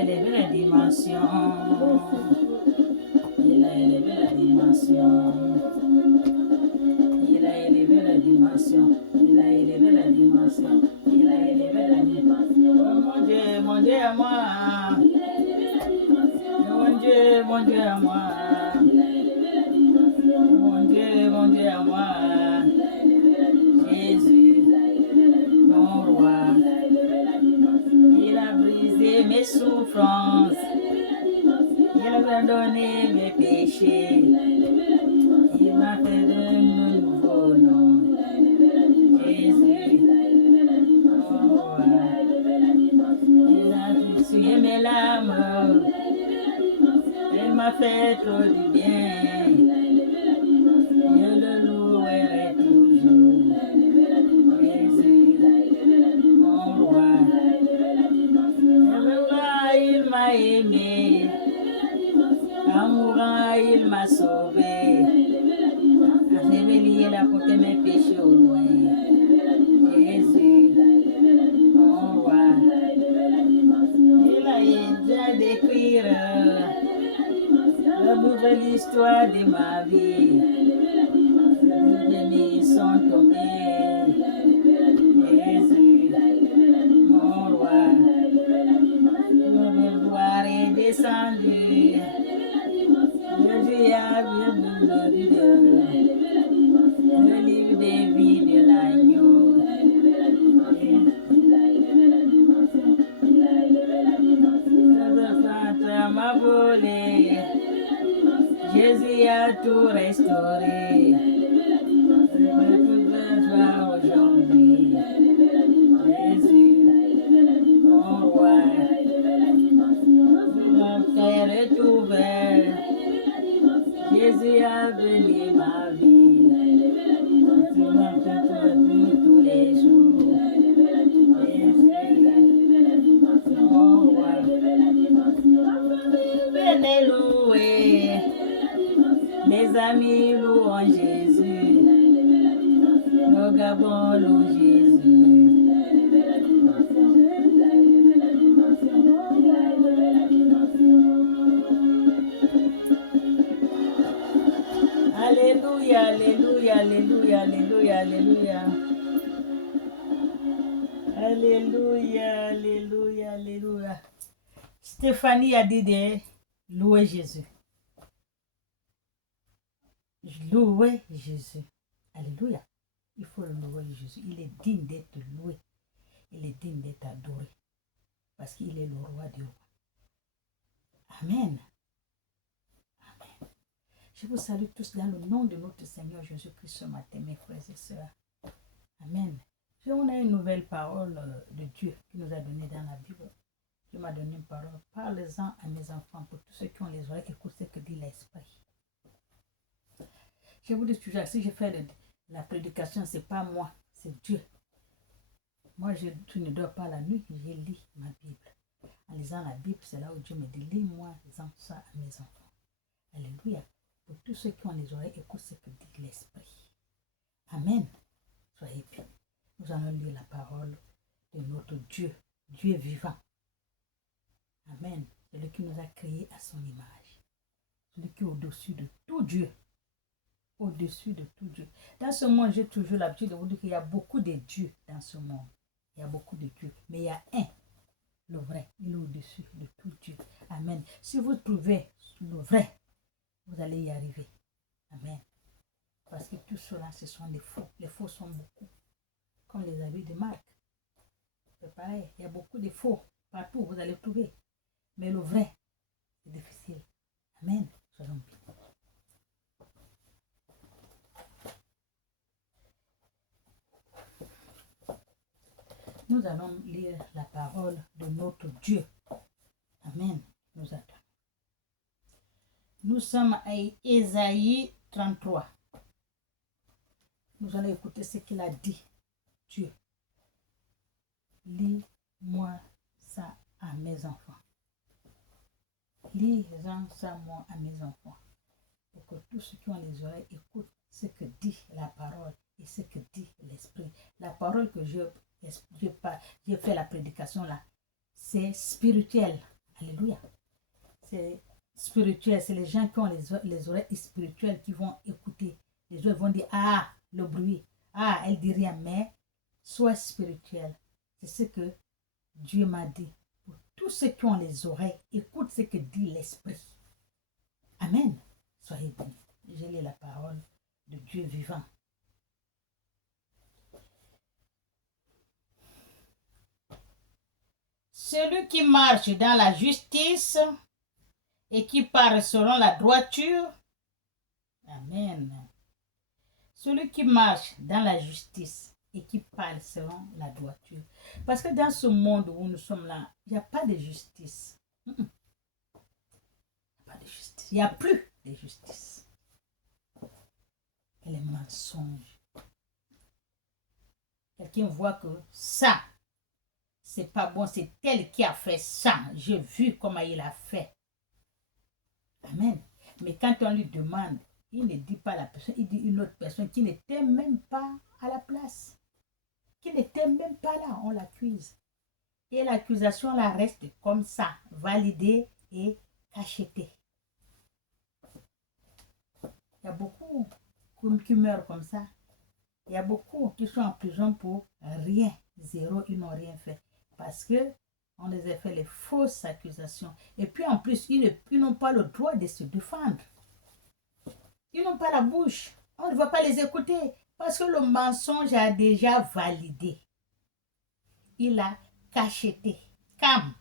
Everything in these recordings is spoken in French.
élevé la dimension. Il a élevé la dimension. Il a élevé la dimension. Il a élevé la dimension. Il a élevé la dimension. Oh mon Dieu à moi. Mon Dieu à moi. Mon Dieu à moi. Jésus, mon roi. Il a brisé mes souffrances. Il m'a donné mes péchés. Il m'a fait de nouveaux noms. Jésus, mon roi. Il a essuyé mes larmes. Il m'a fait trop du bien. Je le louerai toujours. Jésus, mon roi. Il m'a aimé. En mourant, il m'a sauvé. A révélé la porte de mes péchés au loin. Jésus, mon roi. Il a aidé à décrire la nouvelle histoire de ma vie. Les bénis sont tombés. Jésus, mon roi. Notre gloire est descendue. Jésus a vu le livre des vies de l'agneau. Le fantôme m'a volé. Jésus a tout restauré. Je veux toute la joie aujourd'hui. Jésus, mon roi. Mon cœur est ouvert. Jésus a béni ma vie. Tu m'as fait tous les jours. Jésus, mon roi. Venez louer. Les amis louons Jésus. Nos Gabons louent Jésus. Alléluia, alléluia, alléluia, alléluia, alléluia. Alléluia, alléluia, alléluia. Stéphanie a dit de louer Jésus. Louer Jésus. Alléluia. Il faut louer Jésus. Il est digne d'être loué. Il est digne d'être adoré. Parce qu'il est le roi du roi. Amen. Amen. Je vous salue tous dans le nom de notre Seigneur Jésus-Christ ce matin, mes frères et sœurs. Amen. On a une nouvelle parole de Dieu qui nous a donnée dans la Bible. Dieu m'a donné une parole. Parlez-en à mes enfants, pour tous ceux qui ont les oreilles, écoutez ce que dit l'Esprit. Je vous dis toujours, si je fais la prédication, ce n'est pas moi, c'est Dieu. Moi, je ne dors pas la nuit, je lis ma Bible. En lisant la Bible, c'est là où Dieu me dit, lis-moi ça à mes enfants. Alléluia. Pour tous ceux qui ont les oreilles, écoutez ce que dit l'Esprit. Amen. Soyez bien. Nous allons lire la parole de notre Dieu, Dieu vivant. Amen. Celui qui nous a créés à son image. Celui qui est au-dessus de tout Dieu. Au-dessus de tout Dieu. Dans ce monde, j'ai toujours l'habitude de vous dire qu'il y a beaucoup de dieux dans ce monde. Il y a beaucoup de dieux. Mais il y a un, le vrai. Il est au-dessus de tout Dieu. Amen. Si vous trouvez le vrai, vous allez y arriver. Amen. Parce que tout cela, ce sont des faux. Les faux sont beaucoup. Comme les habits de marque. C'est pareil. Il y a beaucoup de faux. Partout, vous allez trouver. Mais le vrai, c'est difficile. Amen. Soyons bien. Nous allons lire la parole de notre Dieu. Amen. Nous attendons. Nous sommes à Ésaïe 33. Nous allons écouter ce qu'il a dit. Dieu. Lis-moi ça à mes enfants. Lis-en ça moi à mes enfants. Pour que tous ceux qui ont les oreilles écoutent ce que dit la parole et ce que dit l'Esprit. La parole que j'ai fait la prédication là, c'est spirituel. Alléluia. C'est spirituel, c'est les gens qui ont les oreilles spirituelles qui vont écouter. Les autres vont dire, ah, le bruit, ah, elle dit rien, mais sois spirituel. C'est ce que Dieu m'a dit. Pour tous ceux qui ont les oreilles, écoute ce que dit l'Esprit. Amen. Soyez bénis. Je lis la parole de Dieu vivant. Celui qui marche dans la justice et qui parle selon la droiture. Amen. Celui qui marche dans la justice et qui parle selon la droiture. Parce que dans ce monde où nous sommes là, il n'y a pas de justice. Il n'y a pas de justice. Il n'y a plus de justice. Et les mensonges. Quelqu'un voit que ça, c'est pas bon, c'est tel qui a fait ça. J'ai vu comment il a fait. Amen. Mais quand on lui demande, il ne dit pas la personne, il dit une autre personne qui n'était même pas à la place. Qui n'était même pas là, on l'accuse. Et l'accusation là reste comme ça, validée et cachetée. Il y a beaucoup qui meurent comme ça. Il y a beaucoup qui sont en prison pour rien, zéro, ils n'ont rien fait. Parce que on les a fait les fausses accusations. Et puis en plus, ils n'ont pas le droit de se défendre. Ils n'ont pas la bouche. On ne va pas les écouter. Parce que le mensonge a déjà validé. Il a cacheté. Comme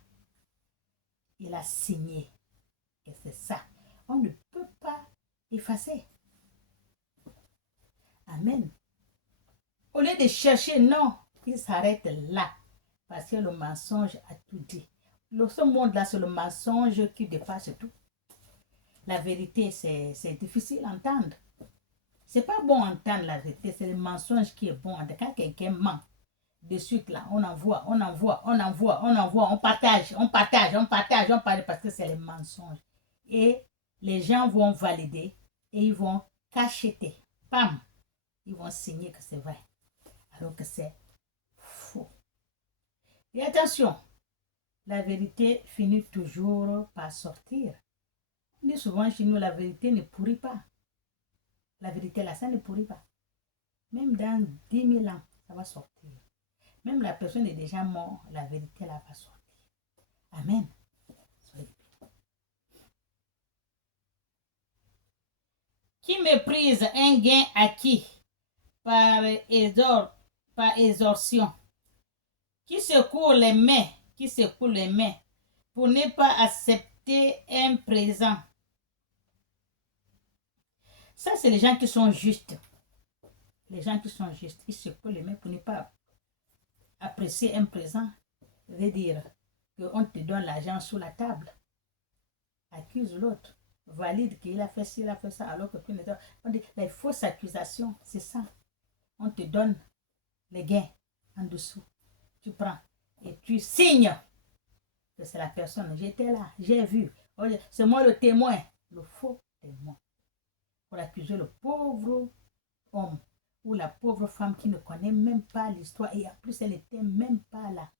il a signé. Et c'est ça. On ne peut pas effacer. Amen. Au lieu de chercher, non, il s'arrête là. Parce que le mensonge a tout dit. Ce monde-là, c'est le mensonge qui dépasse tout. La vérité, c'est difficile à entendre. C'est pas bon à entendre la vérité, c'est le mensonge qui est bon. Quand quelqu'un ment, de suite là, on envoie, on partage, parce que c'est les mensonges. Et les gens vont valider et ils vont cacheter. Pam! Ils vont signer que c'est vrai. Alors que c'est faux. Et attention, la vérité finit toujours par sortir. On dit souvent chez nous, la vérité ne pourrit pas. La vérité là, ça ne pourrit pas. Même dans 10 000 ans, ça va sortir. Même la personne est déjà morte, la vérité là va sortir. Amen. Qui méprise un gain acquis par exorsion, qui secoue les mains pour ne pas accepter un présent. Ça, c'est les gens qui sont justes. Les gens qui sont justes, ils secouent les mains pour ne pas apprécier un présent. Ça veut dire qu'on te donne l'argent sous la table. Accuse l'autre. Valide qu'il a fait ci, il a fait ça, alors que tu n'es pas. On dit les fausses accusations, c'est ça. On te donne les gains en dessous. Tu prends et tu signes que c'est la personne. J'étais là, j'ai vu. C'est moi le témoin, le faux témoin. Pour accuser le pauvre homme ou la pauvre femme qui ne connaît même pas l'histoire et en plus elle n'était même pas là.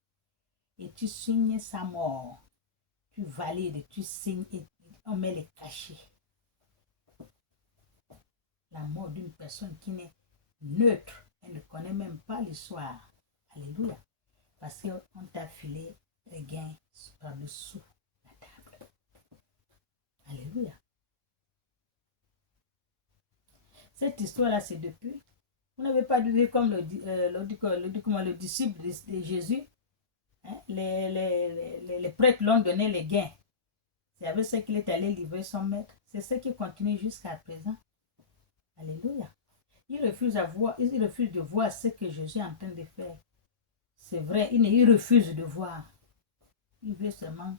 Et tu signes sa mort. Tu valides, tu signes et on met les cachets. La mort d'une personne qui n'est neutre, elle ne connaît même pas l'histoire. Alléluia. Parce qu'on t'a filé les gains par-dessous la table. Alléluia. Cette histoire-là, c'est depuis. Vous n'avez pas vu comme le disciple de Jésus. Hein? Les prêtres l'ont donné les gains. C'est avec ça qu'il est allé livrer son maître. C'est ce qui continue jusqu'à présent. Alléluia. Il refuse de voir ce que Jésus est en train de faire. C'est vrai, il refuse de voir. Il veut seulement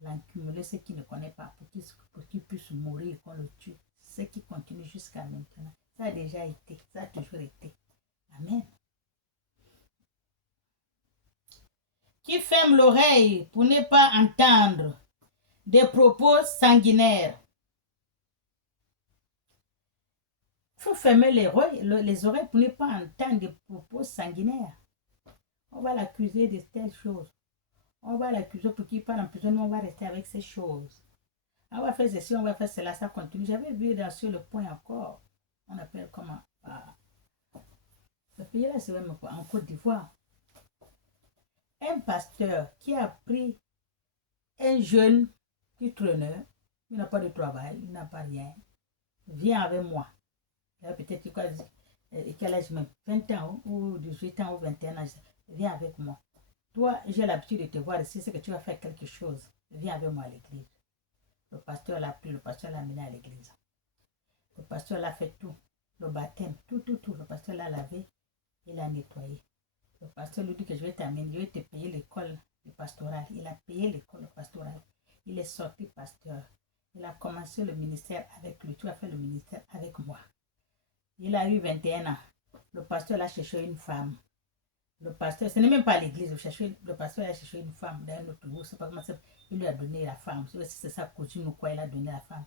l'accumuler, ce qu'il ne connaît pas, pour qu'il puisse mourir, qu'on le tue. Ce qui continue jusqu'à maintenant. Ça a déjà été, ça a toujours été. Amen. Qui ferme l'oreille pour ne pas entendre des propos sanguinaires. Il faut fermer les oreilles pour ne pas entendre des propos sanguinaires. On va l'accuser de telles choses. On va l'accuser pour qu'il parle en prison, nous on va rester avec ces choses. On va faire ceci, on va faire cela, ça continue. J'avais vu sur le point encore, on appelle comment le pays là, c'est même en Côte d'Ivoire. Un pasteur qui a pris un jeune qui traîneur, il n'a pas de travail, il n'a pas rien, viens avec moi. Là, peut-être quel âge même, 20 ans ou 18 ans ou 21 ans, viens avec moi. Toi, j'ai l'habitude de te voir ici, c'est que tu vas faire quelque chose. Viens avec moi à l'église. Le pasteur l'a pris, le pasteur l'a amené à l'église. Le pasteur l'a fait tout. Le baptême, tout. Le pasteur l'a lavé, il l'a nettoyé. Le pasteur lui dit que je vais t'amener, je vais te payer l'école pastorale. Il a payé l'école pastorale. Il est sorti pasteur. Il a commencé le ministère avec lui. Tu as fait le ministère avec moi. Il a eu 21 ans. Le pasteur l'a cherché une femme. Le pasteur, ce n'est même pas l'église, le pasteur a cherché une femme dans un autre groupe, c'est pas comment ça, il lui a donné la femme. Si c'est sa cousine ou quoi, il a donné la femme.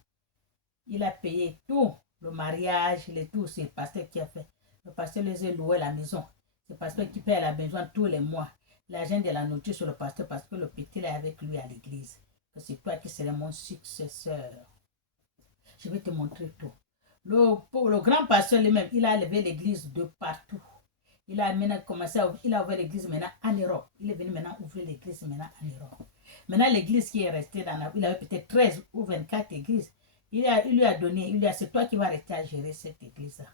Il a payé tout, le mariage, tout, c'est le pasteur qui a fait. Le pasteur les a loué la maison. C'est le pasteur qui paye la maison tous les mois. L'argent de la nourriture sur le pasteur parce que le petit est avec lui à l'église. C'est toi qui serais mon successeur. Je vais te montrer tout. Le grand pasteur lui-même, il a levé l'église de partout. Il a maintenant commencé il a ouvert l'église maintenant en Europe. Il est venu maintenant ouvrir l'église maintenant en Europe. Maintenant, l'église qui est restée il avait peut-être 13 ou 24 églises. Il lui a donné, c'est toi qui vas rester à gérer cette église-là.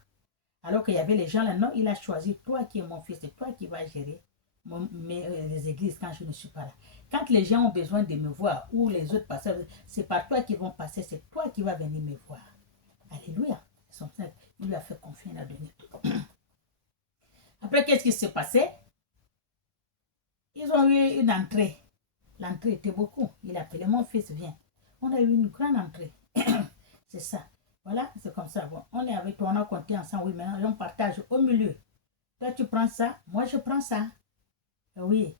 Alors qu'il y avait les gens là, non, il a choisi, toi qui es mon fils, c'est toi qui vas gérer les églises quand je ne suis pas là. Quand les gens ont besoin de me voir, ou les autres pasteurs, c'est par toi qu'ils vont passer, c'est toi qui vas venir me voir. Alléluia. Il lui a fait confiance, il a donné tout. Après, qu'est-ce qui s'est passé? Ils ont eu une entrée. L'entrée était beaucoup. Il a appelé mon fils, viens. On a eu une grande entrée. C'est ça. Voilà, c'est comme ça. Bon, on est avec toi, on a compté ensemble. Oui, maintenant, on partage au milieu. Toi, tu prends ça, moi, je prends ça. Oui.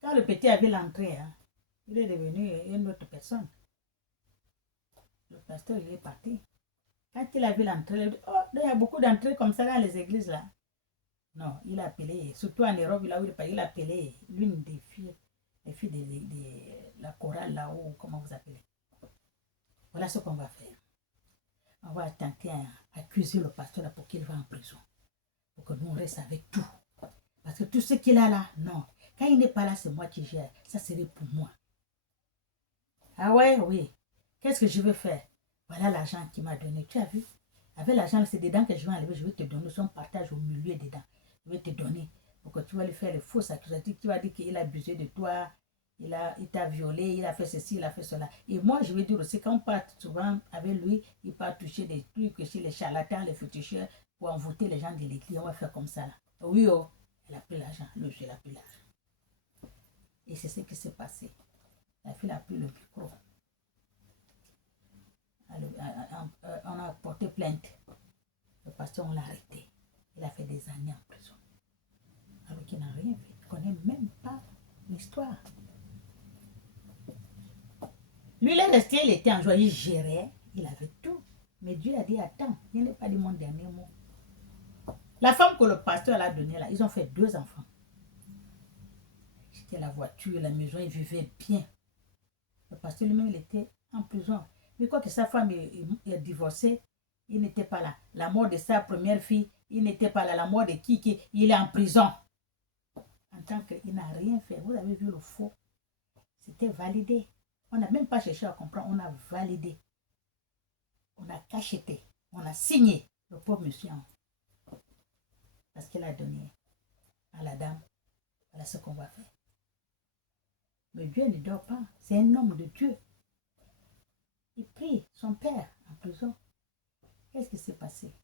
Quand le petit a vu l'entrée, hein, il est devenu une autre personne. Le pasteur, il est parti. Quand il a vu l'entrée, il a dit, oh, il y a beaucoup d'entrées comme ça dans les églises là. Non, il a appelé, surtout en Europe, il a appelé l'une des filles, de la chorale là-haut, comment vous appelez. Voilà ce qu'on va faire. On va tenter à accuser le pasteur là pour qu'il va en prison. Pour que nous on reste avec tout. Parce que tout ce qu'il a là, non. Quand il n'est pas là, c'est moi qui gère. Ça serait pour moi. Ah ouais, oui. Qu'est-ce que je veux faire? Voilà l'argent qu'il m'a donné. Tu as vu? Avec l'argent, c'est dedans que je vais enlever. Je vais te donner son partage au milieu dedans. Je vais te donner. Pour que tu vas lui faire les fausses accusations. Tu vas dire qu'il a abusé de toi. Il t'a violé, il a fait ceci, il a fait cela. Et moi, je vais dire aussi, quand on part souvent avec lui, il part toucher des trucs chez les charlatans, les féticheurs, pour envoûter les gens de l'église. On va faire comme ça. Là. Oui, oh, elle a pris l'argent. Le juge a pris l'argent. Et c'est ce qui s'est passé. La fille a pris le micro. On a porté plainte. Le pasteur, on l'a arrêté. Il a fait des années en prison. Alors qu'il n'a rien fait. Il ne connaît même pas l'histoire. Lui, il est resté, il était en joie, il gérait, il avait tout. Mais Dieu a dit, attends, il n'est pas dit mon dernier mot. La femme que le pasteur a donnée là, ils ont fait 2 enfants. C'était la voiture, la maison, ils vivaient bien. Le pasteur lui-même, il était en prison. Mais quoi que sa femme est divorcée, il n'était pas là. La mort de sa première fille, il n'était pas là. La mort de qui il est en prison. En tant qu'il n'a rien fait. Vous avez vu le faux. C'était validé. On n'a même pas cherché à comprendre. On a validé. On a cacheté. On a signé. Le pauvre monsieur. Parce qu'il a donné à la dame. Voilà ce qu'on va faire. Mais Dieu ne dort pas. C'est un homme de Dieu. Il prie son père en prison. Qu'est-ce qui s'est passé?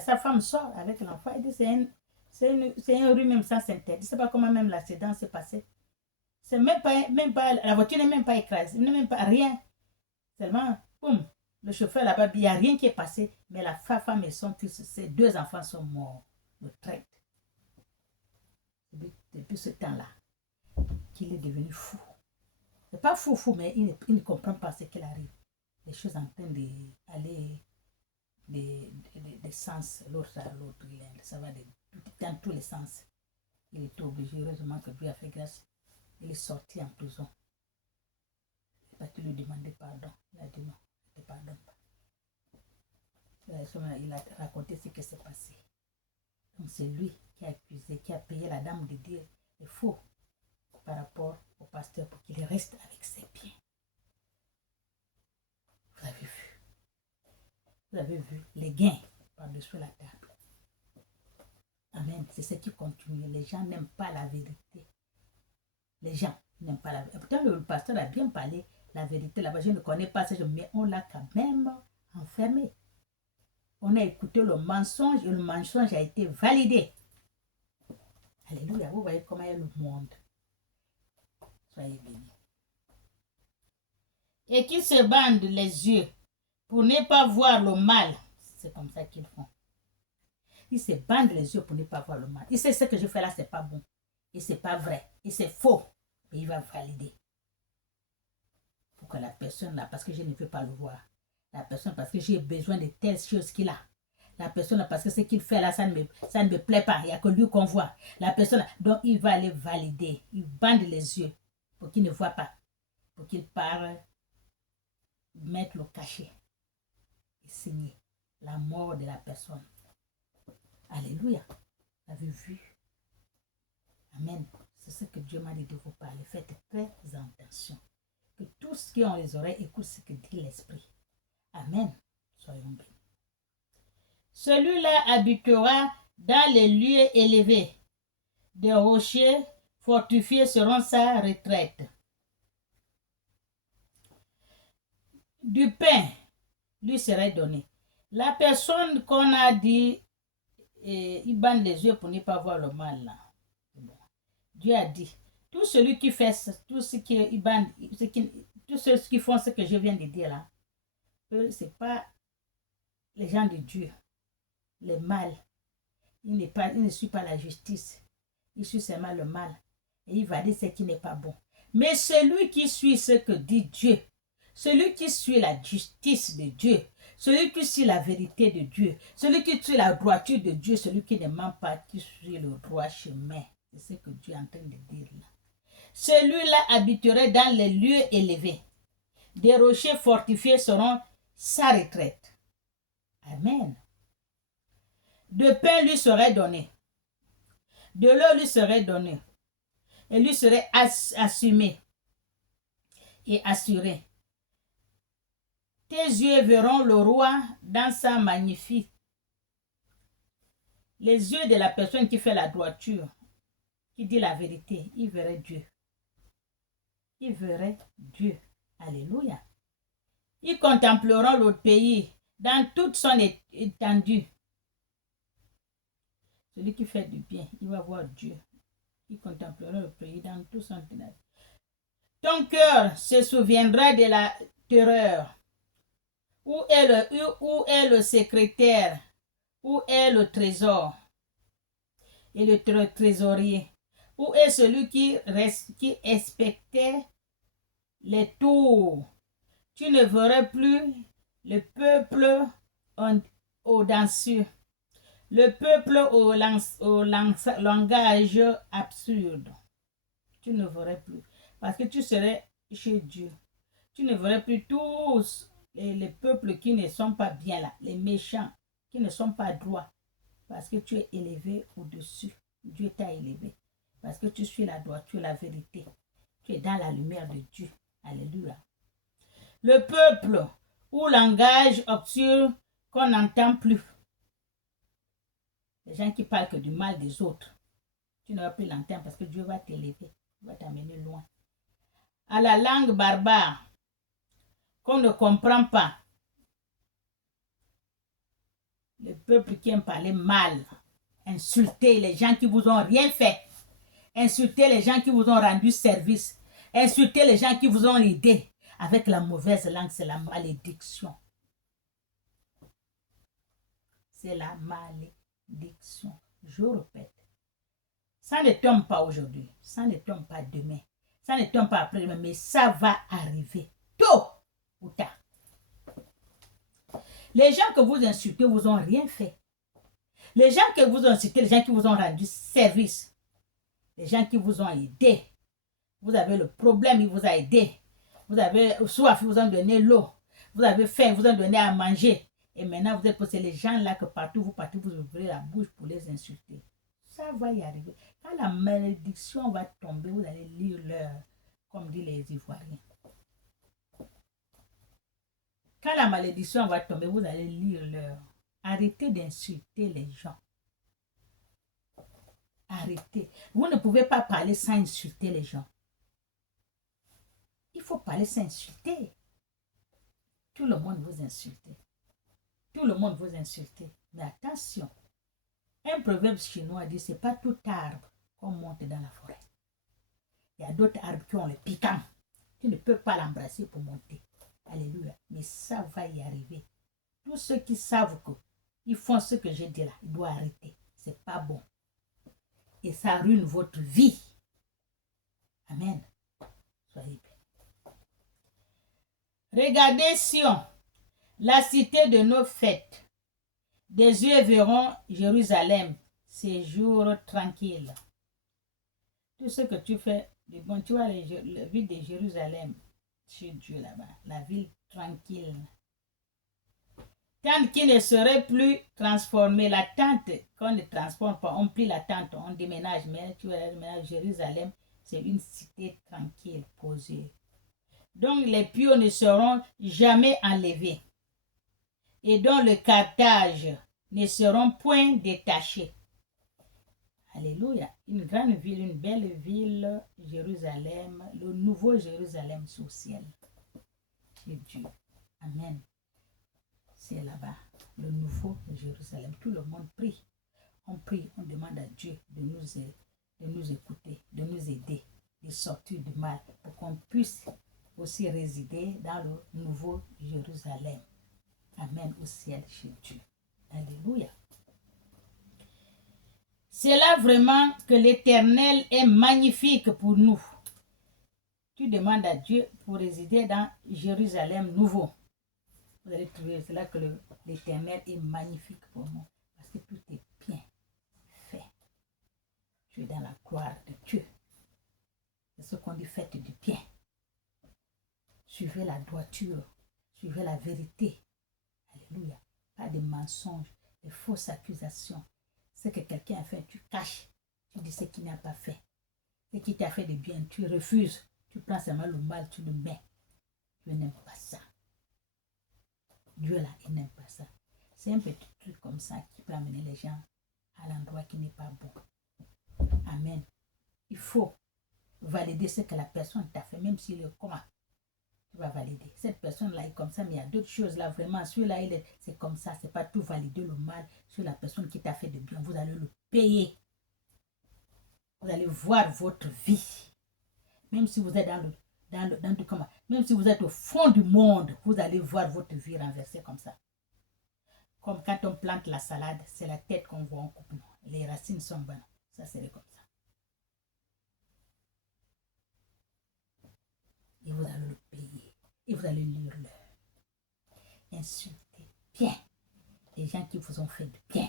Sa femme sort avec l'enfant. Elle dit c'est un rue même sans s'interdire. Je ne sais pas comment même l'accident s'est passé. C'est même pas, la voiture n'est même pas écrasée. Même pas rien. Seulement, boum, le chauffeur là-bas, il n'y a rien qui est passé. Mais la femme et son fils, ses 2 enfants sont morts de traite. Depuis ce temps-là, qu'il est devenu fou. C'est pas fou, mais il ne comprend pas ce qu'il arrive. Les choses en train d'aller des sens, l'autre à l'autre, ça va dans tous les sens. Il est obligé, heureusement que Dieu a fait grâce. Il est sorti en prison. Le pasteur lui demandait pardon. Il a dit non, je ne te pardonne pas. Il a raconté ce qui s'est passé. Donc c'est lui qui a accusé, qui a payé la dame de dire le faux par rapport au pasteur pour qu'il reste avec ses biens. Vous avez vu. Vous avez vu les gains par-dessus la table. Amen. C'est ce qui continue. Les gens n'aiment pas la vérité. Les gens n'aiment pas la vérité. Pourtant, le pasteur a bien parlé la vérité là-bas. Je ne connais pas ça, mais on l'a quand même enfermé. On a écouté le mensonge et le mensonge a été validé. Alléluia. Vous voyez comment est le monde. Soyez bénis. Et qui se bandent les yeux pour ne pas voir le mal. C'est comme ça qu'ils font. Ils se bandent les yeux pour ne pas voir le mal. Il sait ce que je fais là, c'est pas bon. Et c'est pas vrai. Et c'est faux. Et il va valider. Pour que la personne là, parce que je ne veux pas le voir. La personne parce que j'ai besoin de telles choses qu'il a. La personne là, parce que ce qu'il fait là, ça ne me plaît pas. Il n'y a que lui qu'on voit. La personne là, donc il va aller valider. Il bande les yeux pour qu'il ne voit pas. Pour qu'il parte mettre le cachet. Et signer la mort de la personne. Alléluia. Vous avez vu? Amen. C'est ce que Dieu m'a dit de vous parler. Faites très attention. Que tous ceux qui ont les oreilles écoutent ce que dit l'Esprit. Amen. Soyons bénis. Celui-là habitera dans les lieux élevés. Des rochers fortifiés seront sa retraite. Du pain lui serait donné. La personne qu'on a dit, il bande les yeux pour ne pas voir le mal là. Bon. Dieu a dit, tout celui qui fait tout ce qui bande, tous ceux qui font ce que je viens de dire là, eux, ce n'est pas les gens de Dieu. Le mal, il ne suit pas la justice. Il suit seulement le mal. Et il va dire ce qui n'est pas bon. Mais celui qui suit ce que dit Dieu, celui qui suit la justice de Dieu, celui qui suit la vérité de Dieu, celui qui suit la droiture de Dieu, celui qui ne ment pas, qui suit le droit chemin. C'est ce que Dieu est en train de dire là. Celui-là habiterait dans les lieux élevés. Des rochers fortifiés seront sa retraite. Amen. De pain lui serait donné. De l'eau lui serait donnée. Et lui serait assumé et assuré. Tes yeux verront le roi dans sa magnifique. Les yeux de la personne qui fait la droiture, qui dit la vérité, il verrait Dieu. Il verrait Dieu. Alléluia. Ils contempleront le pays dans toute son étendue. Celui qui fait du bien, il va voir Dieu. Il contemplera le pays dans tout son étendue. Ton cœur se souviendra de la terreur. Où est le secrétaire? Où est le trésor? Et le trésorier? Où est celui qui inspectait les tours? Tu ne verrais plus le peuple audacieux, le peuple au langage absurde. Tu ne verrais plus. Parce que tu serais chez Dieu. Tu ne verrais plus tous les peuples qui ne sont pas bien là, les méchants, qui ne sont pas droits. Parce que tu es élevé au-dessus. Dieu t'a élevé. Parce que tu suis la droiture, la vérité. Tu es dans la lumière de Dieu. Alléluia. Le peuple ou langage obscur qu'on n'entend plus. Les gens qui parlent que du mal des autres. Tu ne vas plus l'entendre parce que Dieu va t'élever. Il va t'amener loin. À la langue barbare qu'on ne comprend pas. Le peuple qui aime parler mal. Insulter les gens qui vous ont rien fait. Insulter les gens qui vous ont rendu service. Insulter les gens qui vous ont aidé. Avec la mauvaise langue, c'est la malédiction. C'est la malédiction. Je répète. Ça ne tombe pas aujourd'hui. Ça ne tombe pas demain. Ça ne tombe pas après-demain. Mais ça va arriver. Tôt ou tard. Les gens que vous insultez vous ont rien fait. Les gens que vous insultez, les gens qui vous ont rendu service. Les gens qui vous ont aidé. Vous avez le problème, il vous a aidé. Vous avez soif, il vous a donné l'eau. Vous avez faim, il vous a donné à manger. Et maintenant, vous êtes posé les gens là que partout vous partez, vous ouvrez la bouche pour les insulter. Ça va y arriver. Quand la malédiction va tomber, vous allez lire l'heure, comme disent les Ivoiriens. Quand la malédiction va tomber, vous allez lire l'heure. Arrêtez d'insulter les gens. Arrêtez. Vous ne pouvez pas parler sans insulter les gens. Il faut parler sans insulter. Tout le monde vous insulte. Tout le monde vous insulte. Mais attention. Un proverbe chinois dit, c'est pas tout arbre qu'on monte dans la forêt. Il y a d'autres arbres qui ont le piquant. Tu ne peux pas l'embrasser pour monter. Alléluia. Mais ça va y arriver. Tous ceux qui savent qu'ils font ce que j'ai dit là, ils doivent arrêter. C'est pas bon. Et ça ruine votre vie. Amen. Soyez bien. Regardez Sion, la cité de nos fêtes. Des yeux verront Jérusalem, ces jours tranquilles. Tout ce que tu fais, bon, tu vois la ville de Jérusalem, chez Dieu là-bas, la ville tranquille. Tente qui ne serait plus transformée. La tente, qu'on ne transforme pas, on plie la tente, on déménage. Mais tu vois, Jérusalem, c'est une cité tranquille, posée. Donc les pieux ne seront jamais enlevés. Et dont le carthage ne seront point détachés. Alléluia. Une grande ville, une belle ville, Jérusalem, le nouveau Jérusalem sous le ciel. C'est Dieu. Amen. C'est là-bas, le nouveau Jérusalem. Tout le monde prie. On prie, on demande à Dieu de nous écouter, de nous aider, de sortir du mal, pour qu'on puisse aussi résider dans le nouveau Jérusalem. Amen, au ciel chez Dieu. Alléluia. C'est là vraiment que l'Éternel est magnifique pour nous. Tu demandes à Dieu pour résider dans Jérusalem nouveau. Vous allez trouver, c'est là que l'Éternel est magnifique pour nous. Parce que tout est bien fait. Tu es dans la gloire de Dieu. C'est ce qu'on dit, faites du bien. Suivez la droiture. Suivez la vérité. Alléluia. Pas de mensonges, de fausses accusations. Ce que quelqu'un a fait, tu caches. Tu dis ce qu'il n'a pas fait. Ce qui t'a fait de bien, tu refuses. Tu prends seulement le mal, tu le mets. Dieu n'aime pas ça. Dieu là, il n'aime pas ça. C'est un petit truc comme ça qui peut amener les gens à l'endroit qui n'est pas bon. Amen. Il faut valider ce que la personne t'a fait, même s'il est comment. Tu vas valider. Cette personne-là est comme ça, mais il y a d'autres choses là, vraiment. Celui-là, c'est comme ça. C'est pas tout valider le mal sur la personne qui t'a fait de bien. Vous allez le payer. Vous allez voir votre vie. Même si vous êtes même si vous êtes au fond du monde, vous allez voir votre vie renversée comme ça. Comme quand on plante la salade, c'est la tête qu'on voit en coupe. Les racines sont bonnes. Ça serait comme ça. Et vous allez le payer. Et vous allez lire l'heure. Insultez bien les gens qui vous ont fait du bien.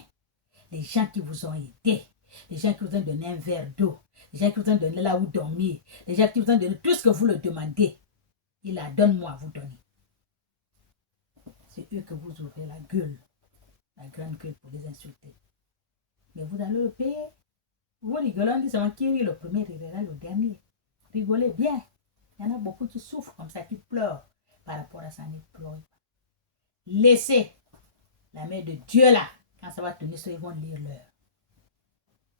Les gens qui vous ont aidé. Les gens qui vous ont donné un verre d'eau. Les gens qui vous ont donné là où dormir. Les gens qui vous ont donné tout ce que vous le demandez. Il a donne-moi à vous donner. C'est eux que vous ouvrez la gueule. La grande gueule pour les insulter. Mais vous allez le payer. Vous rigolez, on dit c'est qui rit le premier, rira le dernier. Rigolez bien. Il y en a beaucoup qui souffrent comme ça, qui pleurent. Par rapport à ça, ne pleurez pas. Laissez la main de Dieu là. Quand ça va tenir, ils vont lire l'heure.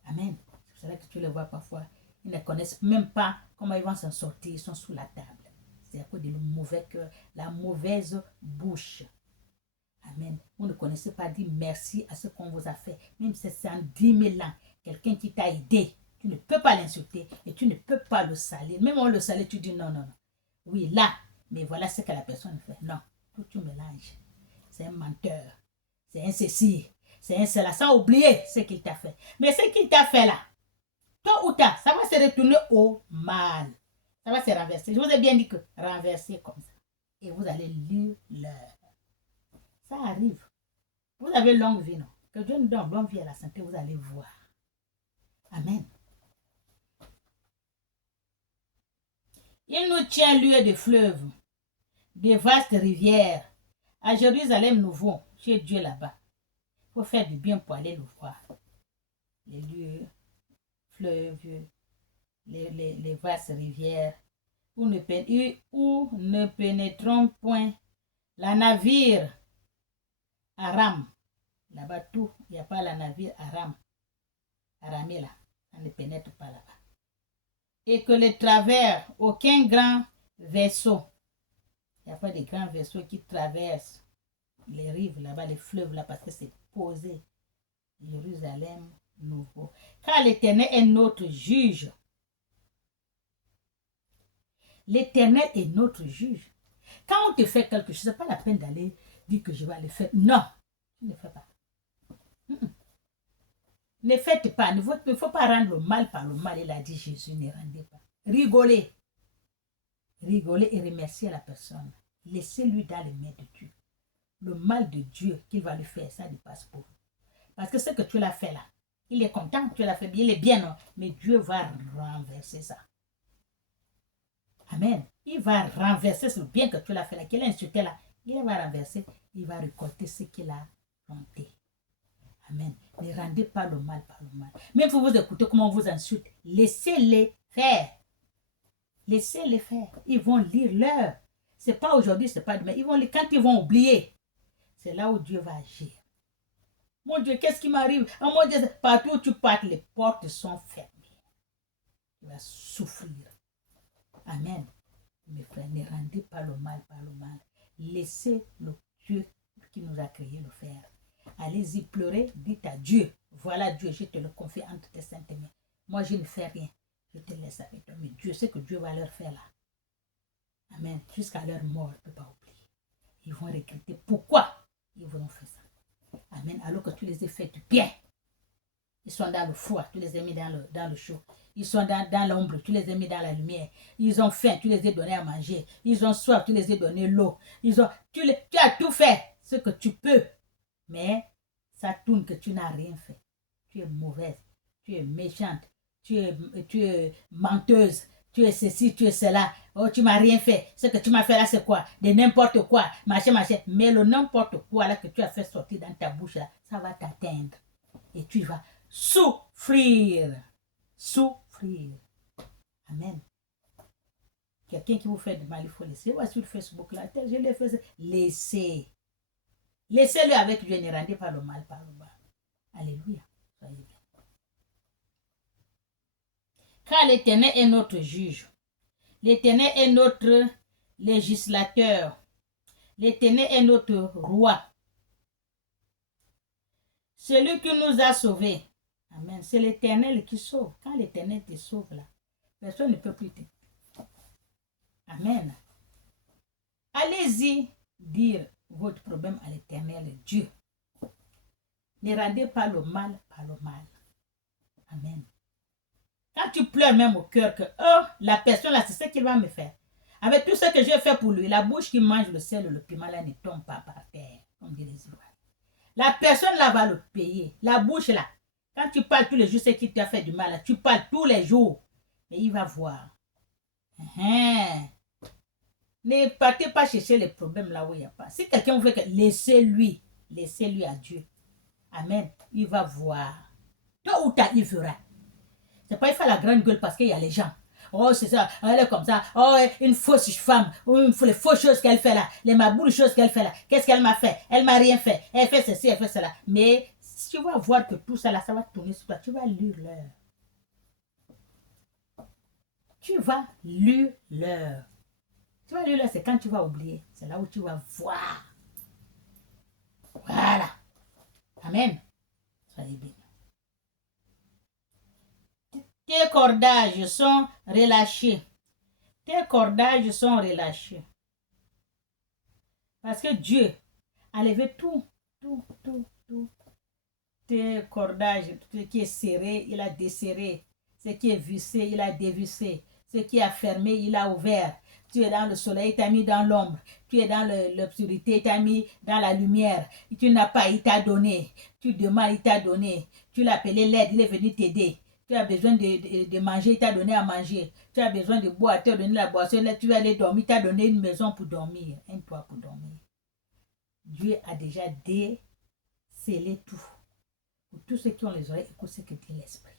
Amen. C'est vrai que tu les vois parfois. Ils ne connaissent même pas comment ils vont s'en sortir. Ils sont sous la table. C'est à cause du mauvais cœur, la mauvaise bouche. Amen. Vous ne connaissez pas dire merci à ce qu'on vous a fait. Même si c'est en 10 000 ans, quelqu'un qui t'a aidé, tu ne peux pas l'insulter et tu ne peux pas le salir. Même on le salit, tu dis non, non, non. Oui, là, mais voilà ce que la personne fait. Non, tout tu mélanges. C'est un menteur. C'est un ceci. C'est un cela. Sans oublier ce qu'il t'a fait. Mais ce qu'il t'a fait là, tôt ou tard, ça va se retourner au mal. Ça va se renverser. Je vous ai bien dit que renverser comme ça. Et vous allez lire l'heure. Ça arrive. Vous avez longue vie, non? Que Dieu nous donne longue vie à la santé, vous allez voir. Amen. Il nous tient lieu de fleuves, de vastes rivières. À Jérusalem, nous vont chez Dieu là-bas. Il faut faire du bien pour aller le voir. Les lieux, fleuves, les vastes rivières, où ne pénétrons point la navire Aram. Là-bas, tout, il n'y a pas la navire Aram. Aramé là, on ne pénètre pas là-bas. Et que les travers, aucun grand vaisseau. Il n'y a pas de grands vaisseaux qui traversent les rives là-bas, les fleuves là, parce que c'est posé. Jérusalem, nouveau. Car l'Éternel est notre juge. L'Éternel est notre juge. Quand on te fait quelque chose, ce n'est pas la peine d'aller dire que je vais le faire. Non, ne fais pas. Ne faites pas. Il ne faut pas rendre le mal par le mal. Il a dit Jésus, ne rendez pas. Rigolez. Rigolez et remerciez la personne. Laissez-lui dans les mains de Dieu. Le mal de Dieu qu'il va lui faire, ça dépasse pour vous. Parce que ce que tu l'as fait là, il est content, tu l'as fait bien, il est bien, non? Mais Dieu va renverser ça. Amen. Il va renverser ce bien que tu l'as fait là, qu'il a insulté là. Il va renverser, il va récolter ce qu'il a planté. Amen. Ne rendez pas le mal par le mal. Même pour vous écouter comment on vous insulte, laissez-les faire. Laissez-les faire. Ils vont lire l'heure. Ce n'est pas aujourd'hui, ce n'est pas demain. Ils vont lire. Quand ils vont oublier, c'est là où Dieu va agir. Mon Dieu, qu'est-ce qui m'arrive? Oh mon Dieu, partout où tu partes, les portes sont fermées. Tu vas souffrir. Amen. Mes frères, ne rendez pas le mal par le mal. Laissez le Dieu qui nous a créé le faire. Allez-y pleurer, dites à Dieu. Voilà Dieu, je te le confie entre tes saintes mains. Moi, je ne fais rien. Je te laisse avec toi. Mais Dieu sait que Dieu va leur faire là. Amen. Jusqu'à leur mort, il ne peut pas oublier. Ils vont regretter. Pourquoi ils vont faire ça? Amen. Alors que tu les as fait du bien. Ils sont dans le froid, tu les as mis dans le chaud. Ils sont dans l'ombre, tu les as mis dans la lumière. Ils ont faim, tu les as donné à manger. Ils ont soif, tu les as donné l'eau. Tu as tout fait, ce que tu peux. Mais ça tourne que tu n'as rien fait. Tu es mauvaise, tu es méchante, tu es menteuse, tu es ceci, tu es cela. Oh, tu m'as rien fait. Ce que tu m'as fait là, c'est quoi? De n'importe quoi, machin. Mais le n'importe quoi là que tu as fait sortir dans ta bouche là, ça va t'atteindre. Et tu vas souffrir. Souffrir. Amen. Quelqu'un qui vous fait du mal, il faut laisser. Voici sur le Facebook là, je le faisais. Laissez. Laissez-le avec Dieu, ne rendez pas le mal par le mal. Alléluia. Soyez bien. Car l'Éternel est notre juge. L'Éternel est notre législateur. L'Éternel est notre roi. Celui qui nous a sauvés. Amen. C'est l'Éternel qui sauve. Quand l'Éternel te sauve là, personne ne peut plus te. Amen. Allez-y dire votre problème à l'Éternel Dieu. Ne rendez pas le mal par le mal. Amen. Quand tu pleures même au cœur que oh, la personne là, c'est ce qu'il va me faire. Avec tout ce que j'ai fait pour lui, la bouche qui mange le sel, le piment là ne tombe pas par terre. Comme dit les Ivoiriens. La personne là va le payer. La bouche là, quand tu parles tous les jours, c'est qui t'a fait du mal là, tu parles tous les jours. Et il va voir. Ne partez pas chercher les problèmes là où il n'y a pas. Si quelqu'un vous fait que laissez-lui à Dieu. Amen. Il va voir. Toi ou tard, il fera. C'est pas il fait la grande gueule parce qu'il y a les gens. Oh, c'est ça, elle est comme ça. Oh, une fausse femme. Les fausses choses qu'elle fait là. Les maboules choses qu'elle fait là. Qu'est-ce qu'elle m'a fait? Elle m'a rien fait. Elle fait ceci, elle fait cela. Mais si tu vas voir que tout ça là, ça va tourner sur toi. Tu vas lire l'heure. Tu vas lire l'heure. Tu vas lire l'heure, c'est quand tu vas oublier. C'est là où tu vas voir. Voilà. Amen. Soyez bénis. Tes cordages sont relâchés. Tes cordages sont relâchés. Parce que Dieu a levé tout. Tes cordages, tout ce qui est serré, il a desserré. Ce qui est vissé, il a dévissé. Ce qui est fermé, il a ouvert. Tu es dans le soleil, il t'a mis dans l'ombre. Tu es dans l'obscurité, il t'a mis dans la lumière. Tu n'as pas, il t'a donné. Tu demandes, il t'a donné. Tu l'as appelé l'aide, il est venu t'aider. Tu as besoin de manger, il t'a donné à manger. Tu as besoin de boire, il t'a donné la boisson. Là, tu vas aller dormir, il t'a donné une maison pour dormir, un toit pour dormir. Dieu a déjà décelé tout. Pour tous ceux qui ont les oreilles, écoute ce que dit l'Esprit.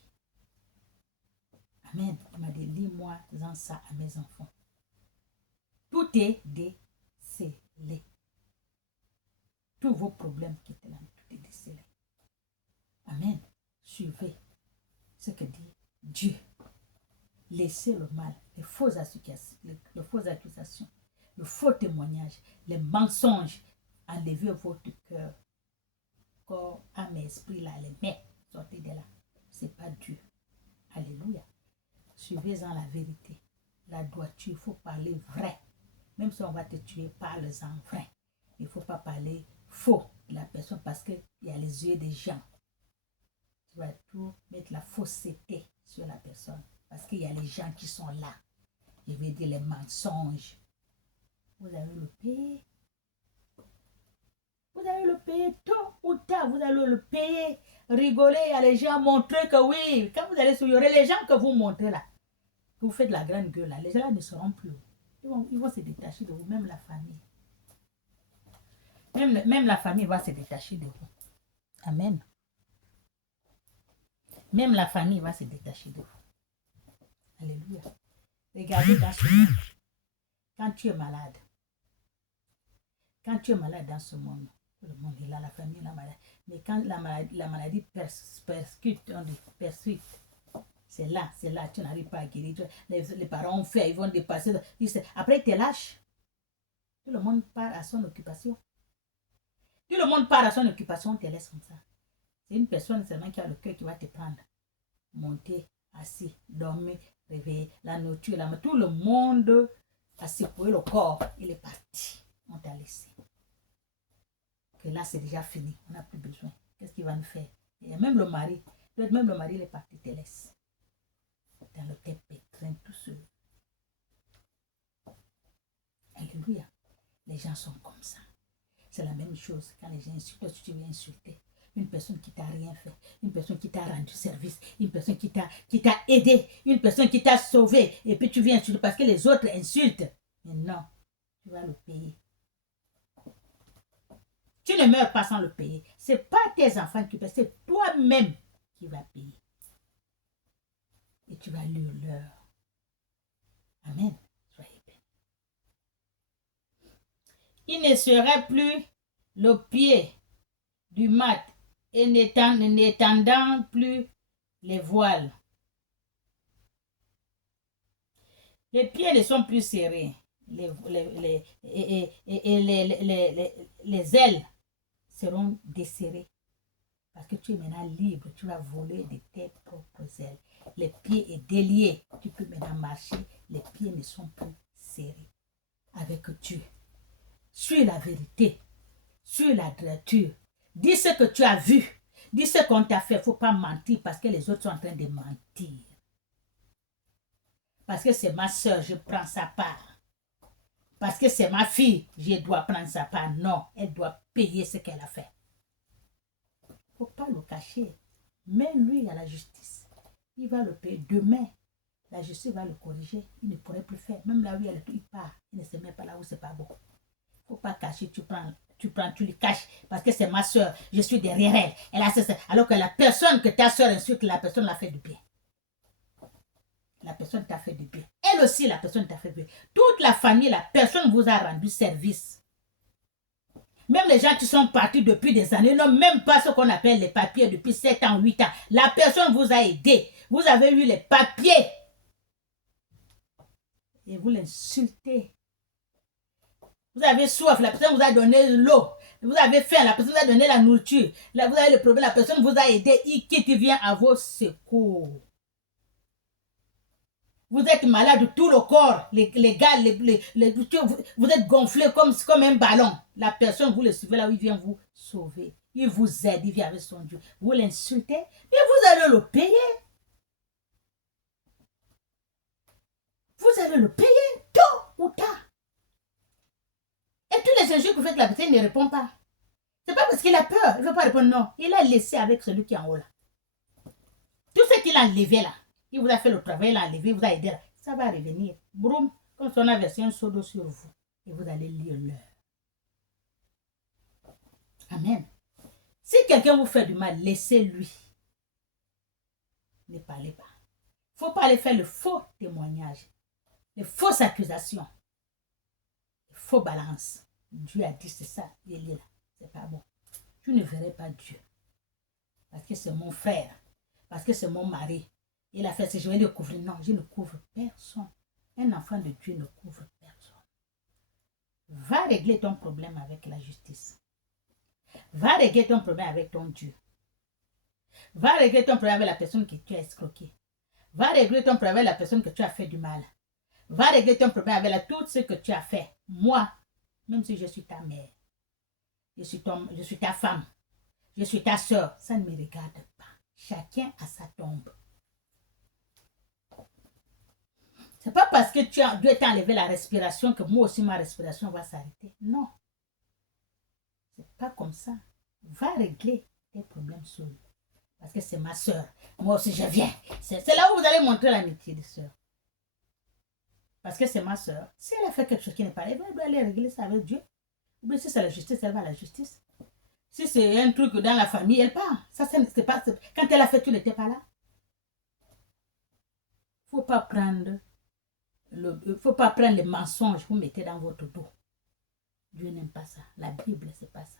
Amen. Il m'a dit, lis-moi dans ça à mes enfants. Tout est décelé. Tous vos problèmes qui étaient là, tout est décelé. Amen. Suivez ce que dit Dieu. Laissez le mal, les fausses accusations, le faux témoignage, les mensonges. Enlevez votre cœur. Corps, âme et esprit là, les mains, sortez de là. Ce n'est pas Dieu. Alléluia. Suivez-en la vérité. La droiture, il faut parler vrai. Même si on va te tuer, parle-en vrai. Il ne faut pas parler faux de la personne parce qu'il y a les yeux des gens. Tu vas tout mettre la fausseté sur la personne parce qu'il y a les gens qui sont là. Je vais dire les mensonges. Vous allez le payer. Vous allez le payer tôt ou tard. Vous allez le payer. Rigoler à les gens, montrer que oui. Quand vous allez sur, il y aura les gens que vous montrez là. Que vous faites la grande gueule là. Les gens là ne seront plus. Ils vont se détacher de vous, même la famille. Même la famille va se détacher de vous. Amen. Même la famille va se détacher de vous. Alléluia. Regardez dans ce monde. Quand tu es malade. Quand tu es malade dans ce monde. Le monde est là, la famille est là, malade. Mais quand la maladie persécute, c'est là, tu n'arrives pas à guérir. Les parents ont fait, ils vont dépasser. Après, tu es lâche. Tout le monde part à son occupation. Tout le monde part à son occupation, on te laisse comme ça. C'est une personne seulement qui a le cœur qui va te prendre. Monter, assis, dormir, réveiller, la nourriture, tout le monde a secoué le corps. Il est parti. On t'a laissé. Que là, c'est déjà fini. On n'a plus besoin. Qu'est-ce qu'il va nous faire? Et même le mari. Même le mari, il est parti, te laisse. Dans le pétrin, tout seul. Alléluia. Les gens sont comme ça. C'est la même chose quand les gens insultent. Si tu veux insulter une personne qui t'a rien fait, une personne qui t'a rendu service, une personne qui t'a aidé, une personne qui t'a sauvé, et puis tu viens insulter parce que les autres insultent. Mais non, tu vas le payer. Tu ne meurs pas sans le payer. Ce n'est pas tes enfants qui paient, c'est toi-même qui vas payer. Et tu vas lire l'heure. Amen. Soyez bénis. Il ne serait plus le pied du mat et n'étendant plus les voiles. Les pieds ne sont plus serrés. Les ailes seront desserrées. Parce que tu es maintenant libre. Tu vas voler de tes propres ailes. Les pieds est déliés. Tu peux maintenant marcher. Les pieds ne sont plus serrés. Avec Dieu. Suis la vérité. Suis la droiture. Dis ce que tu as vu. Dis ce qu'on t'a fait. Il ne faut pas mentir parce que les autres sont en train de mentir. Parce que c'est ma soeur, je prends sa part. Parce que c'est ma fille, je dois prendre sa part. Non, elle doit payer ce qu'elle a fait. Il ne faut pas le cacher. Mais lui, à la justice, il va le payer. Demain, la justice va le corriger. Il ne pourrait plus faire. Même là où il part, il ne se met pas là où c'est pas bon. Il ne faut pas cacher, tu lui caches. Parce que c'est ma soeur, je suis derrière elle. Elle a ça. Alors que la personne que ta soeur insulte, la personne l'a fait du bien. La personne t'a fait du bien. Elle aussi, la personne t'a fait du bien. Toute la famille, la personne vous a rendu service. Même les gens qui sont partis depuis des années n'ont même pas ce qu'on appelle les papiers depuis 7 ans, 8 ans. La personne vous a aidé. Vous avez eu les papiers. Et vous l'insultez. Vous avez soif, la personne vous a donné l'eau. Vous avez faim, la personne vous a donné la nourriture. Là, vous avez le problème, la personne vous a aidé. Il quitte, il vient à vos secours. Vous êtes malade de tout le corps, les gars, vous êtes gonflé comme un ballon. La personne, vous le suivez là où il vient vous sauver. Il vous aide, il vient avec son Dieu. Vous l'insultez et vous allez le payer. Vous allez le payer tôt ou tard. Et tous les injures que vous faites, la personne ne répond pas. Ce n'est pas parce qu'il a peur, il ne veut pas répondre, non. Il a laissé avec celui qui est en haut là. Tout ce qu'il a enlevé là. Il vous a fait le travail, il a enlevé, il vous a aidé là. Ça va revenir. Broum, comme si on a versé un seau d'eau sur vous. Et vous allez lire l'heure. Amen. Si quelqu'un vous fait du mal, laissez-lui. Ne parlez pas. Il ne faut pas aller faire le faux témoignage, les fausses accusations, les faux balances. Dieu a dit c'est ça, il est là. C'est pas bon. Je ne verrai pas Dieu. Parce que c'est mon frère. Parce que c'est mon mari. Il a fait ce que je vais le couvrir. Non, je ne couvre personne. Un enfant de Dieu ne couvre personne. Va régler ton problème avec la justice. Va régler ton problème avec ton Dieu. Va régler ton problème avec la personne que tu as escroquée. Va régler ton problème avec la personne que tu as fait du mal. Va régler ton problème avec tout ce que tu as fait. Moi, même si je suis ta mère, je suis ta femme, je suis ta soeur, ça ne me regarde pas. Chacun a sa tombe. C'est pas parce que Dieu t'a enlevé la respiration que moi aussi ma respiration va s'arrêter. Non. C'est pas comme ça. Va régler tes problèmes seul. Parce que c'est ma soeur. Moi aussi je viens. C'est là où vous allez montrer l'amitié de soeur. Parce que c'est ma soeur. Si elle a fait quelque chose qui n'est pas, elle doit aller régler ça avec Dieu. Ou bien si c'est la justice, elle va à la justice. Si c'est un truc dans la famille, elle part. Ça, c'est pas, quand elle a fait, tu n'étais pas là. Il ne faut pas prendre les mensonges que vous mettez dans votre dos. Dieu n'aime pas ça. La Bible, c'est pas ça.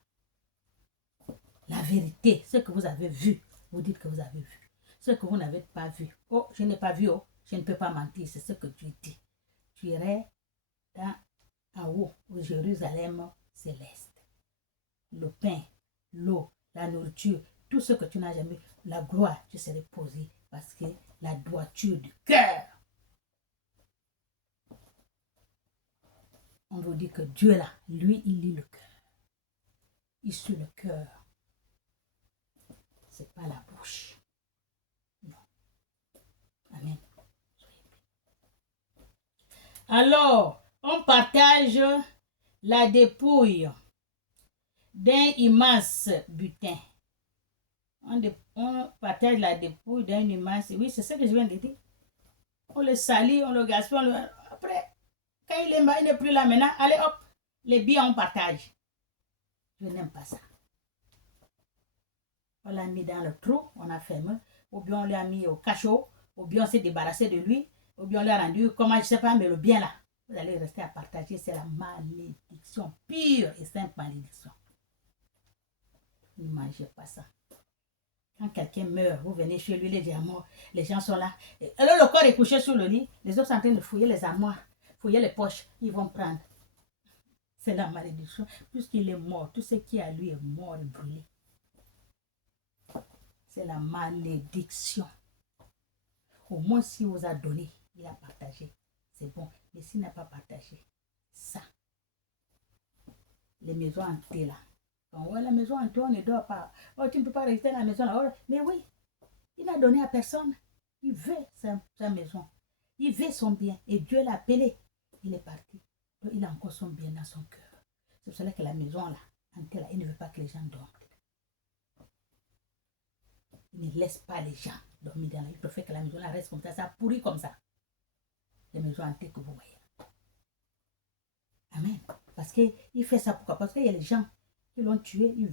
La vérité, ce que vous avez vu, vous dites que vous avez vu. Ce que vous n'avez pas vu. Oh, je n'ai pas vu, oh, je ne peux pas mentir. C'est ce que Dieu dit. Tu irais en haut, au Jérusalem céleste. Le pain, l'eau, la nourriture, tout ce que tu n'as jamais, la gloire, tu serais posé parce que la droiture du cœur. On vous dit que Dieu là, lui, il lit le cœur. Il suit le cœur. C'est pas la bouche. Non. Amen. Alors, on partage la dépouille d'un immense butin. On partage la dépouille d'un immense. Oui, c'est ce que je viens de dire. On le salit, on le gaspille. Après, quand il est mort, il n'est plus là maintenant. Allez hop, les biens on partage. Je n'aime pas ça. On l'a mis dans le trou, on a fermé. Ou bien on l'a mis au cachot. Ou bien on s'est débarrassé de lui. Ou bien on l'a rendu, comment je ne sais pas, mais le bien là. Vous allez rester à partager. C'est la malédiction. Pure et simple malédiction. Ne mangez pas ça. Quand quelqu'un meurt, vous venez chez lui, les diamants, les gens sont là. Alors le corps est couché sur le lit, les autres sont en train de fouiller les armoires, fouiller les poches, ils vont prendre. C'est la malédiction. Puisqu'il est mort, tout ce qui est à lui est mort et brûlé. C'est la malédiction. Au moins s'il vous a donné, il a partagé. C'est bon. Mais s'il n'a pas partagé, ça. Les maisons hantées là. Quand on voit la maison hantée, on ne dort pas. Oh, tu ne peux pas rester à la maison là. Oh, mais oui, il n'a donné à personne. Il veut sa maison. Il veut son bien. Et Dieu l'a appelé. Il est parti. Donc, il a encore son bien dans son cœur. C'est pour cela que la maison là, hantée là, il ne veut pas que les gens dorment. Il ne laisse pas les gens dormir dans la. Il préfère que la maison là reste comme ça pourrit comme ça. Les maisons hantées que vous voyez. Amen. Parce qu'il fait ça pourquoi? Parce qu'il y a les gens qui l'ont tué, ils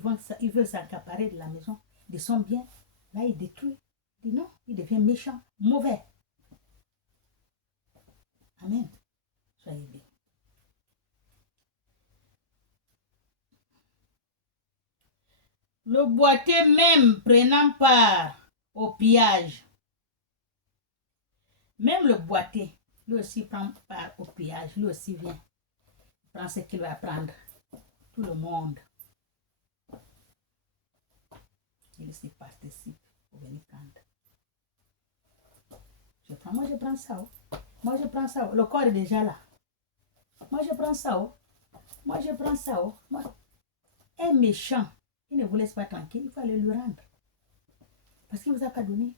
veulent s'accaparer de la maison, de son bien. Là, il détruit. Il dit non, il devient méchant, mauvais. Amen. Soyez bien. Le boiteux même prenant part au pillage. Même le boiteux, lui aussi prend part au pillage. Lui aussi vient. Il prend ce qu'il va prendre. Tout le monde. Il aussi participe pour venir prendre. Moi je prends ça. Oh. Moi je prends ça. Oh. Le corps est déjà là. Moi je prends ça. Oh. Moi je prends ça. Oh. Moi. Un méchant, il ne vous laisse pas tranquille. Il faut aller lui rendre. Parce qu'il ne vous a pas donné.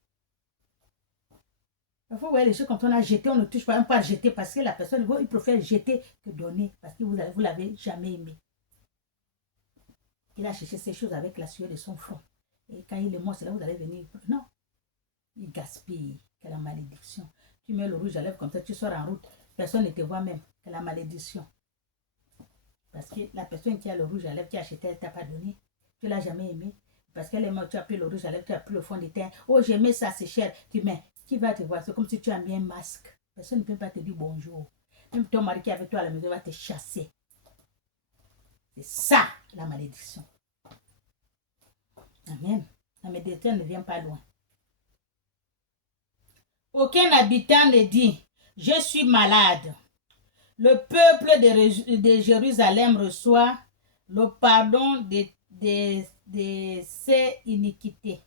Il faut voir les choses quand on a jeté, on ne touche pas. On ne peut pas jeter parce que la personne, il préfère jeter que donner. Parce que vous ne l'avez jamais aimé. Il a cherché ces choses avec la sueur de son front. Et quand il est mort, c'est là que vous allez venir. Non. Il gaspille. Que la malédiction. Tu mets le rouge à lèvres comme ça, tu sors en route. Personne ne te voit même. Que la malédiction. Parce que la personne qui a le rouge à lèvres, qui a acheté, elle ne t'a pas donné. Tu ne l'as jamais aimé. Parce qu'elle est morte, tu as pris le rouge à lèvres, tu as pris le fond de teint. Oh, j'aimais ça, c'est cher. Tu mets. Qui va te voir? C'est comme si tu as mis un masque. Personne ne peut pas te dire bonjour. Même ton mari qui est avec toi à la maison va te chasser. C'est ça, la malédiction. Amen. La malédiction ne vient pas loin. Aucun habitant ne dit, je suis malade. Le peuple de Jérusalem reçoit le pardon de ses iniquités.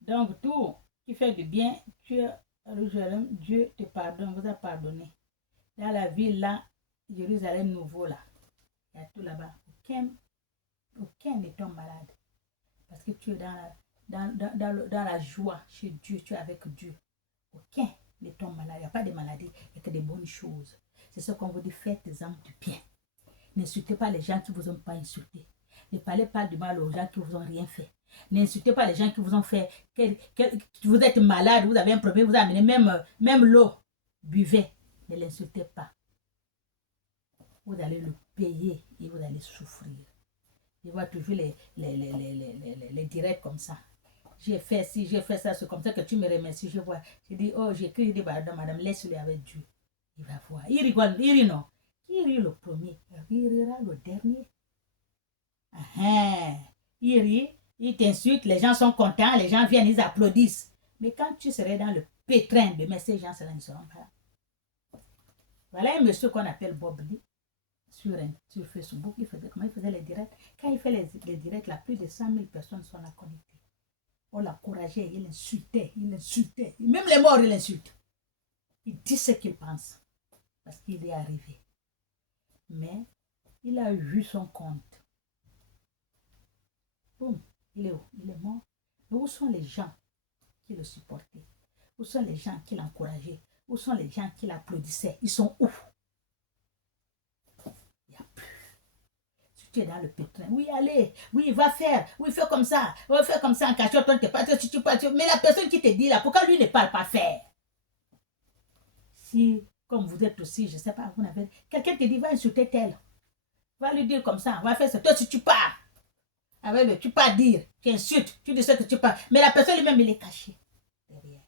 Donc, tout qui fait du bien, Dieu te pardonne, vous a pardonné. Dans la ville là, Jérusalem nouveau là, il y a tout là-bas. Aucun ne tombe malade. Parce que tu es dans la joie chez Dieu, tu es avec Dieu. Aucun ne tombe malade. Il n'y a pas de maladie, il n'y a que des bonnes choses. C'est ce qu'on vous dit, faites-en du bien. N'insultez pas les gens qui ne vous ont pas insulté. Ne parlez pas du mal aux gens qui ne vous ont rien fait. N'insultez pas les gens qui vous ont fait. Vous êtes malade, vous avez un problème, vous amenez même l'eau. Buvez. Ne l'insultez pas. Vous allez le payer et vous allez souffrir. Je vois toujours les directs comme ça. J'ai fait ci, j'ai fait ça, c'est comme ça que tu me remercies. Je vois. Je dis, oh, j'écris, je dis, madame, laisse-le avec Dieu. Il va voir. Il rigole, il rit non. Qui rit le premier, il rira le dernier. Il rit, il t'insulte, les gens sont contents, les gens viennent, ils applaudissent. Mais quand tu serais dans le pétrin de mais ces gens-là ne seront pas là. Voilà un monsieur qu'on appelle Bob Lee sur Facebook. Il faisait les directs. Quand il fait les directs, là, plus de 100 000 personnes sont là connectées. On l'encourageait, il insultait. Même les morts, il insulte. Il dit ce qu'il pense. Parce qu'il est arrivé. Mais il a vu son compte. Boum, il est où? Il est mort. Mais où sont les gens qui le supportaient? Où sont les gens qui l'encourageaient? Où sont les gens qui l'applaudissaient? Ils sont où? Il n'y a plus. Si tu es dans le pétrin, oui, allez, oui, va faire, oui, fais comme ça en cachette, toi, mais la personne qui te dit là, pourquoi lui ne parle pas faire? Si, comme vous êtes aussi, je ne sais pas, vous n'avez, quelqu'un te dit, va insulter tel, va lui dire comme ça, va faire ça, toi, si tu pars, avec le, tu pas dire, tu insultes, tu dis ce que tu parles, mais la personne lui-même, il est caché derrière.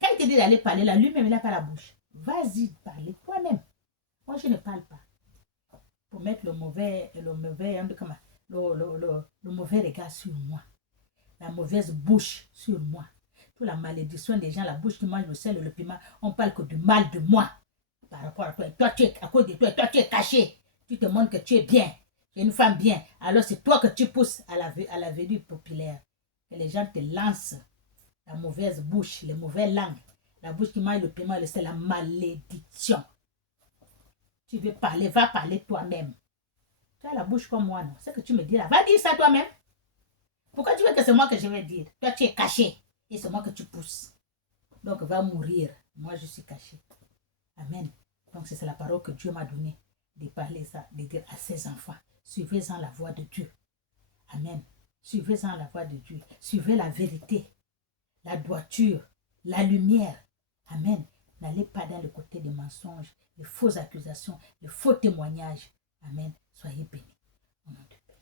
Quand il te dit d'aller parler là, lui-même, il n'a pas la bouche. Vas-y, parler toi-même. Moi, je ne parle pas. Pour mettre le mauvais regard sur moi. La mauvaise bouche sur moi. Toute la malédiction des gens, la bouche qui mange le sel et le piment, on parle que du mal de moi. Par rapport à toi. Toi, tu es à cause de toi, tu es caché. Tu te montres que tu es bien. Tu es une femme bien. Alors, c'est toi que tu pousses à la venue populaire. Que les gens te lancent la mauvaise bouche, les mauvaises langues. La bouche qui mange le piment, c'est la malédiction. Tu veux parler, va parler toi-même. Tu as la bouche comme moi, non? C'est que tu me dis là. Va dire ça toi-même. Pourquoi tu veux que c'est moi que je vais dire? Toi, tu es caché. Et c'est moi que tu pousses. Donc, va mourir. Moi, je suis caché. Amen. Donc, c'est la parole que Dieu m'a donnée. De parler ça, de dire à ses enfants. Suivez-en la voie de Dieu. Amen. Suivez-en la voie de Dieu. Suivez la vérité, la droiture, la lumière. Amen. N'allez pas dans le côté des mensonges, les fausses accusations, les faux témoignages. Amen. Soyez bénis. Au nom de Dieu.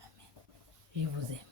Amen. Je vous aime.